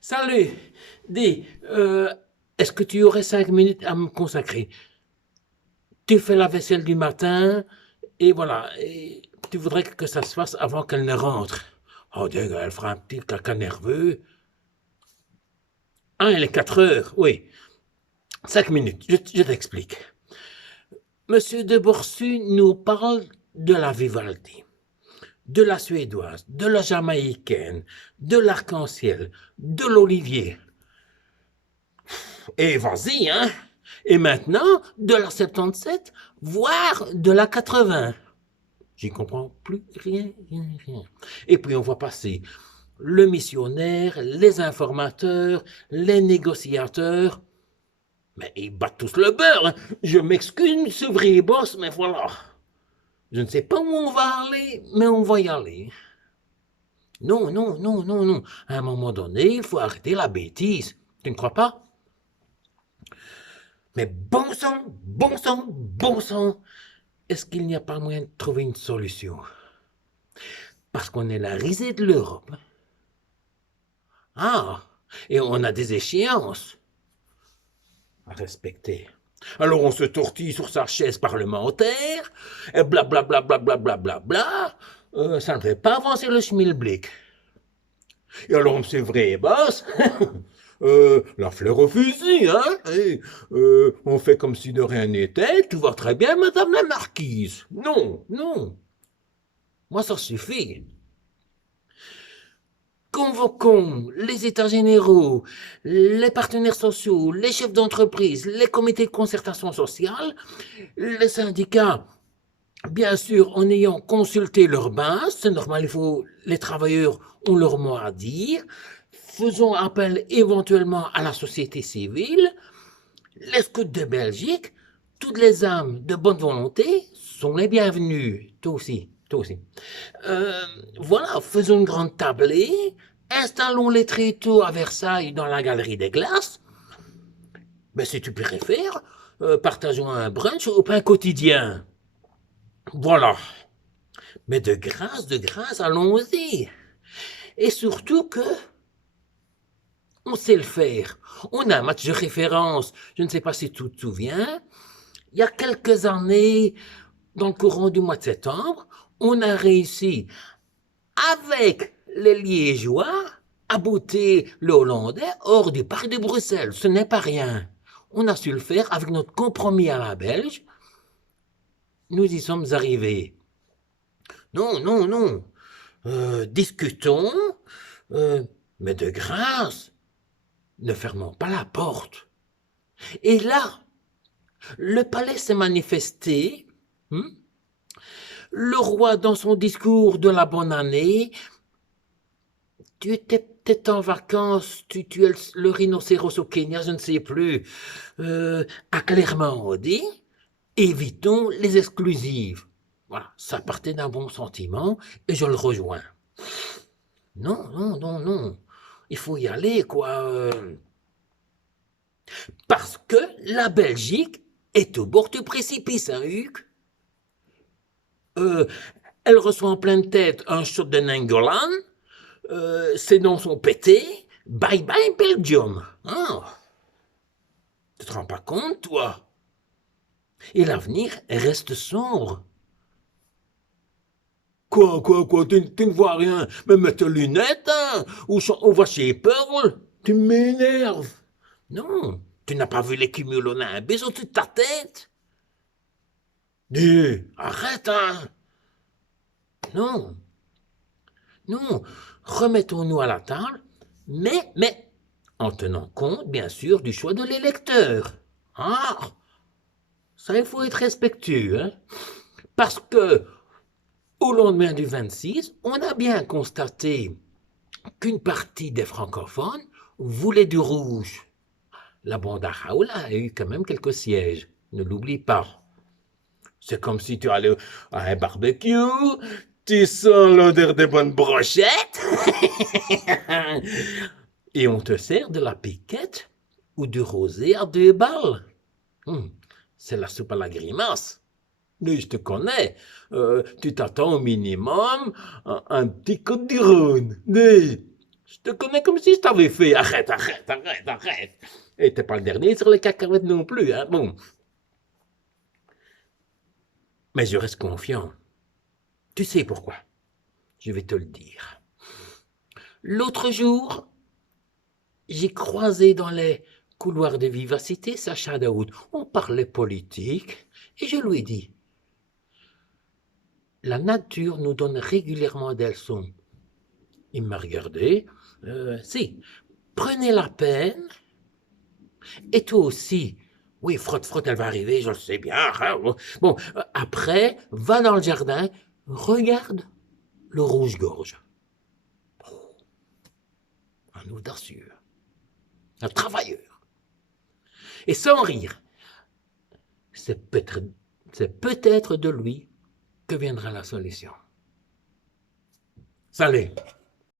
Salut, dis, est-ce que tu aurais 5 minutes à me consacrer? Tu fais la vaisselle du matin et voilà, et tu voudrais que ça se fasse avant qu'elle ne rentre. Oh, Dieu, elle fera un petit caca nerveux. Ah, il est 4 heures, oui. 5 minutes, je t'explique. Monsieur de Borsu nous parle de la Vivaldi, de la suédoise, de la jamaïcaine, de l'arc-en-ciel, de l'olivier. Et vas-y, hein. Et maintenant, de la 77, voire de la 80. J'y comprends plus rien, rien, rien. Et puis on va passer le missionnaire, les informateurs, les négociateurs. Mais ils battent tous le beurre, hein. Je m'excuse, monsieur vrai boss, mais voilà. Je ne sais pas où on va aller, mais on va y aller. Non, non, non, non, non. À un moment donné, il faut arrêter la bêtise. Tu ne crois pas? Mais bon sang, bon sang, bon sang, est-ce qu'il n'y a pas moyen de trouver une solution? Parce qu'on est la risée de l'Europe. Ah, et on a des échéances à respecter. Alors on se tortille sur sa chaise parlementaire, et blablabla, blablabla, bla, bla, bla, ça ne fait pas avancer le schmilblick. Et alors, c'est vrai, boss, la fleur au fusil, hein, et, on fait comme si de rien n'était, tu vois très bien, madame la marquise. Non, non, moi ça suffit. Convoquons les états généraux, les partenaires sociaux, les chefs d'entreprise, les comités de concertation sociale, les syndicats, bien sûr en ayant consulté leur base, c'est normal, les travailleurs ont leur mot à dire, faisons appel éventuellement à la société civile, les scouts de Belgique, toutes les âmes de bonne volonté sont les bienvenues, toi aussi, toi aussi. Euh, voilà, faisons une grande tablée, installons les tréteaux à Versailles dans la galerie des glaces. Mais si tu préfères, partageons un brunch au pain quotidien. Voilà. Mais de grâce, allons-y. Et surtout que on sait le faire. On a un match de référence. Je ne sais pas si tu te souviens. Il y a quelques années, dans le courant du mois de septembre, on a réussi avec les Liégeois à bouter le Hollandais hors du parc de Bruxelles. Ce n'est pas rien. On a su le faire avec notre compromis à la Belge. Nous y sommes arrivés. Non, non, non. Discutons, euh, mais de grâce, ne fermons pas la porte. Et là, le palais s'est manifesté. Hmm. Le roi, dans son discours de la bonne année, tu étais peut-être en vacances, tu es le rhinocéros au Kenya, je ne sais plus, a clairement dit, évitons les exclusives. Voilà, ça partait d'un bon sentiment et je le rejoins. Non, non, non, non, il faut y aller, quoi. Parce que la Belgique est au bord du précipice, hein, Hugues. Euh, Elle reçoit en pleine tête un shot de Nangolan, ses dents sont pétés, bye bye Belgium. Ah, tu te rends pas compte, toi? Et l'avenir reste sombre. Quoi, tu ne vois rien. Mais mets tes lunettes, hein, ou on va chez Pearl. Tu m'énerves. Non, tu n'as pas vu les cumulonimbus au-dessus de ta tête? Dis, arrête, hein. Non, non, remettons-nous à la table, mais en tenant compte, bien sûr, du choix de l'électeur. Ah, ça, il faut être respectueux, hein, parce que au lendemain du 26, on a bien constaté qu'une partie des francophones voulait du rouge. La bande à Raoul a eu quand même quelques sièges, ne l'oublie pas. C'est comme si tu allais à un barbecue, tu sens l'odeur des bonnes brochettes, et on te sert de la piquette ou du rosé à 2 balles. Hum, c'est la soupe à la grimace. Mais je te connais. Tu t'attends au minimum à un petit Côte du Rhône. Mais Je te connais comme si je t'avais fait. Arrête, arrête, arrête, arrête. Et t'es pas le dernier sur les cacahuètes non plus, hein. Bon. Mais je reste confiant. Tu sais pourquoi? Je vais te le dire. L'autre jour, j'ai croisé dans les couloirs de Vivacité Sacha Daoud. On parlait politique et je lui ai dit, la nature nous donne régulièrement des leçons. Il m'a regardé. Si, prenez la peine. Et toi aussi. Oui, frotte, frotte, elle va arriver, je le sais bien. Bon, après, va dans le jardin, regarde le rouge-gorge. Oh, un audacieux, un travailleur. Et sans rire, c'est peut-être de lui que viendra la solution. Salut.